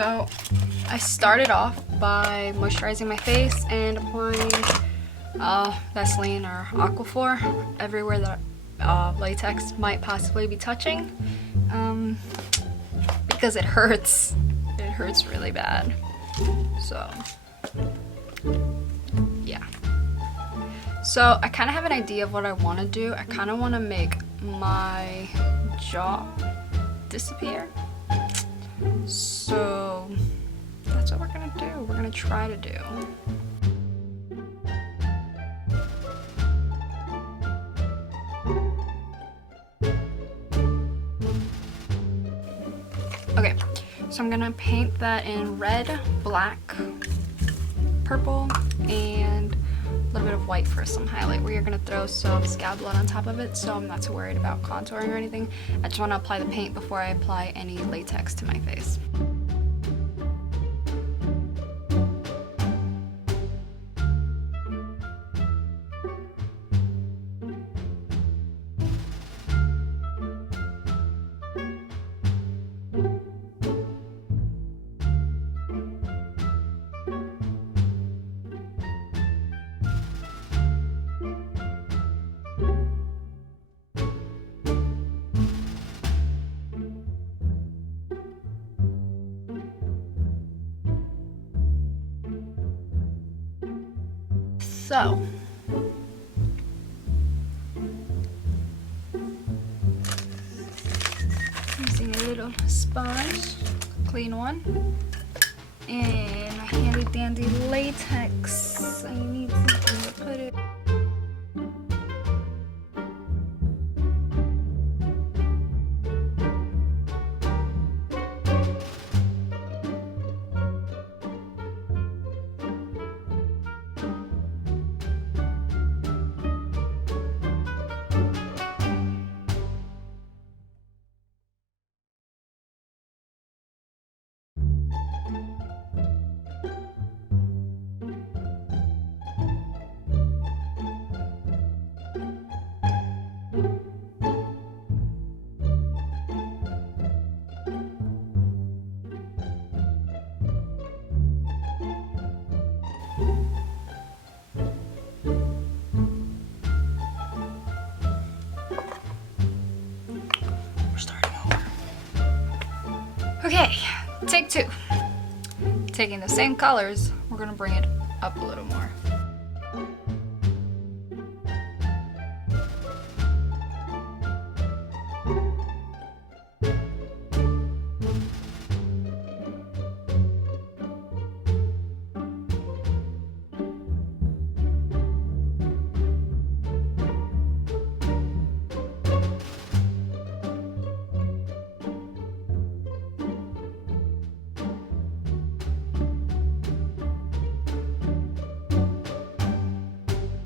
So I started off by moisturizing my face and applying Vaseline or Aquaphor everywhere that latex might possibly be touching, because it hurts. It hurts really bad. So yeah. So I kind of have an idea of what I want to do. I kind of want to make my jaw disappear. So that's what we're gonna do. We're gonna try to do. Okay, so I'm gonna paint that in red, black, purple, and a little bit of white for some highlight. We're gonna throw some scab blood on top of it, so I'm not too worried about contouring or anything. I just want to apply the paint before I apply any latex to my face. So, using a little sponge, clean one, and a handy dandy latex. I need something to put it. Okay, take two. Taking the same colors, we're gonna bring it up a little more.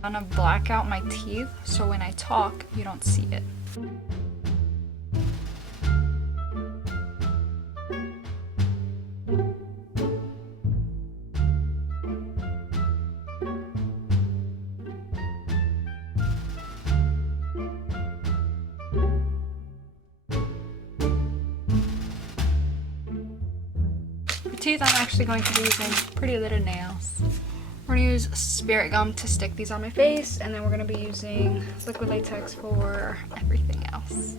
I'm gonna black out my teeth so when I talk, you don't see it. For teeth, I'm actually going to be using Pretty Little Nails. We're going to use spirit gum to stick these on my face, and then we're going to be using liquid latex for everything else.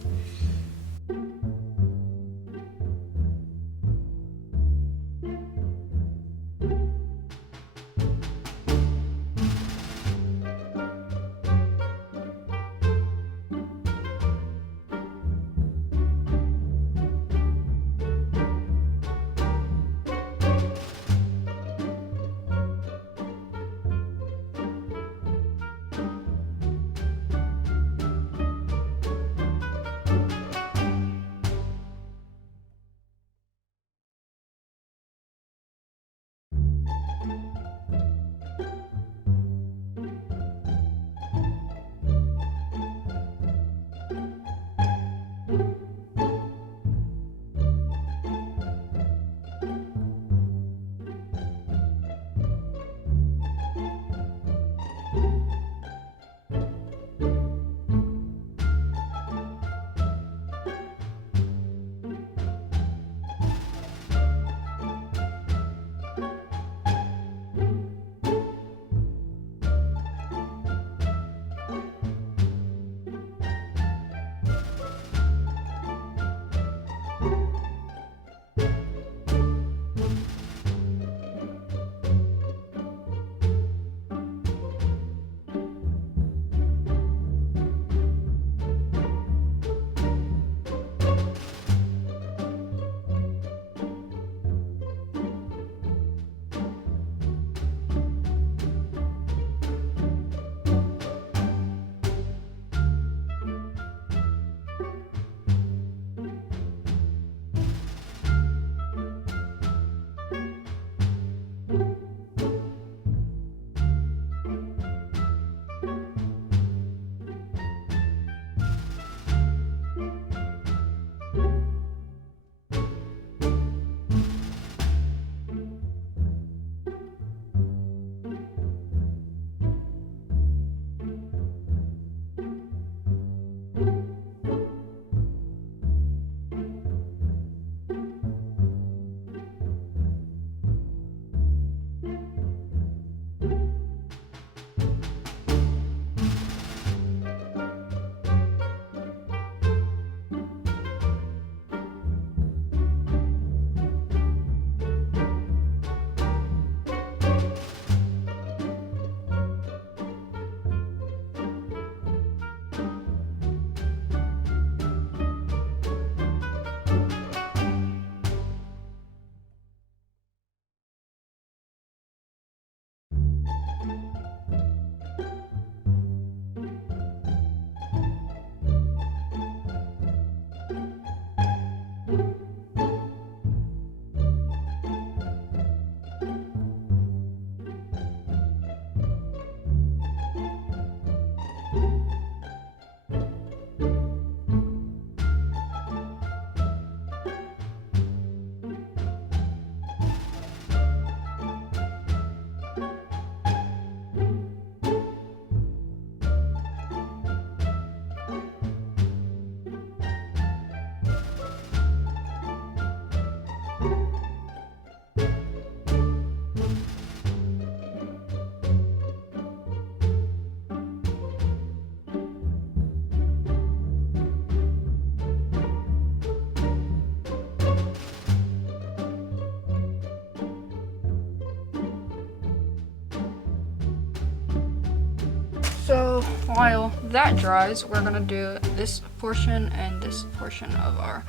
while that dries, we're gonna do this portion and this portion of our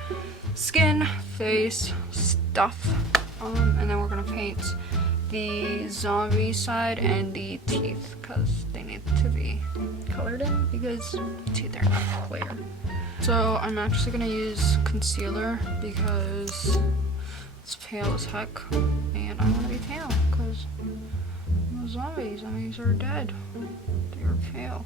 skin, face, stuff. And then we're gonna paint the zombie side and the teeth because they need to be colored in because teeth are not clear. So I'm actually gonna use concealer because it's pale as heck and I wanna be pale because zombies are dead. They're pale.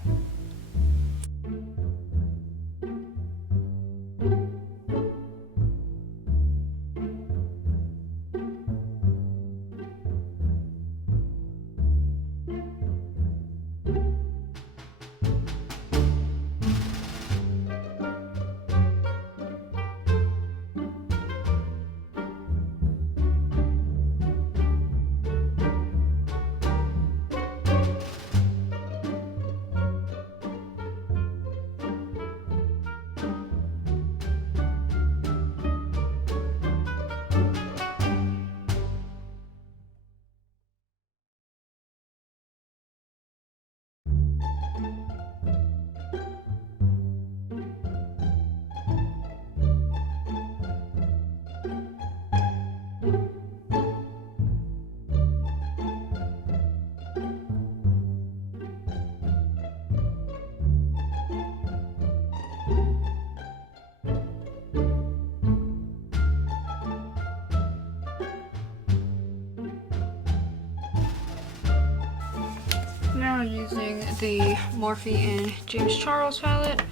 Now using the Morphe and James Charles palette,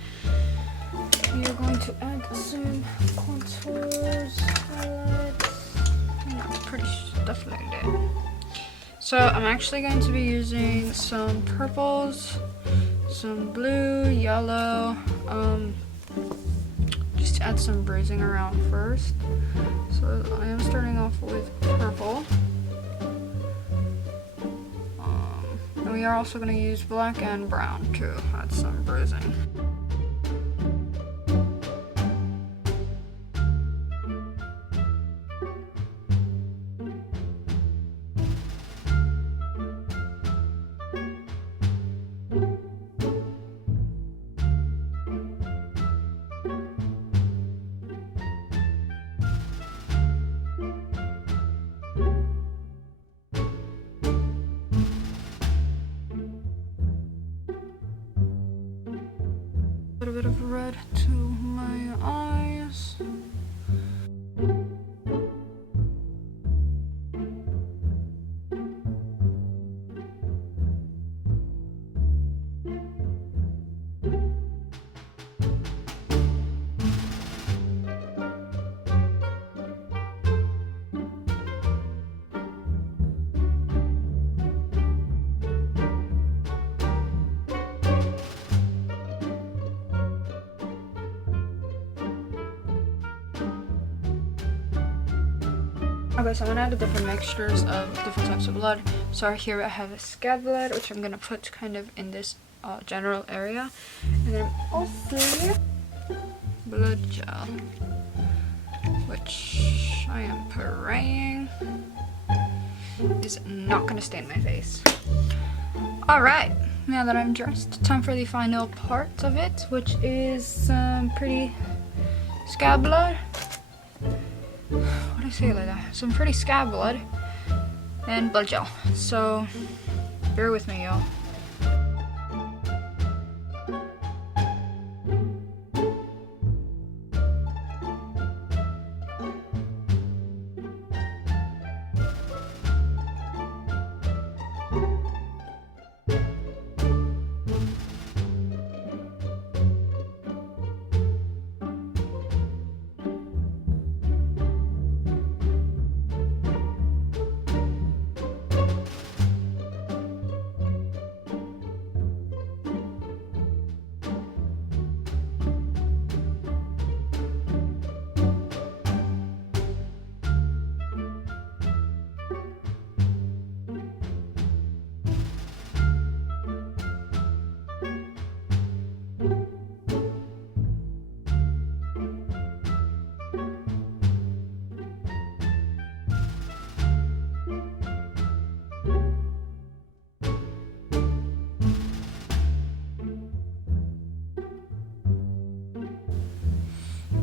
we are going to add some contours, highlights, pretty stuff like that. So I'm actually going to be using some purples, some blue, yellow, just to add some bruising around first. So I am starting off with purple. And we are also going to use black and brown to add some bruising. A little bit of red to my eyes. Okay, so I'm gonna add the different mixtures of different types of blood. So here I have a scab blood, which I'm gonna put kind of in this general area. And then also blood gel, which I am praying is not gonna stain my face. Alright, now that I'm dressed, time for the final part of it, which is some pretty scab blood. What do I say like that? Some pretty scab blood and blood gel. So bear with me, y'all.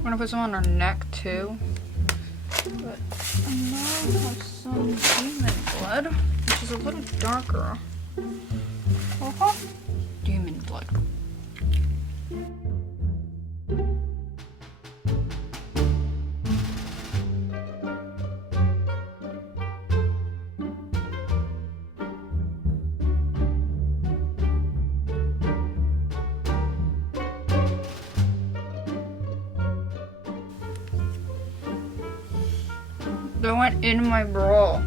gonna put some on her neck too. But now I have some demon blood, which is a little darker. Demon blood. They went in my bra.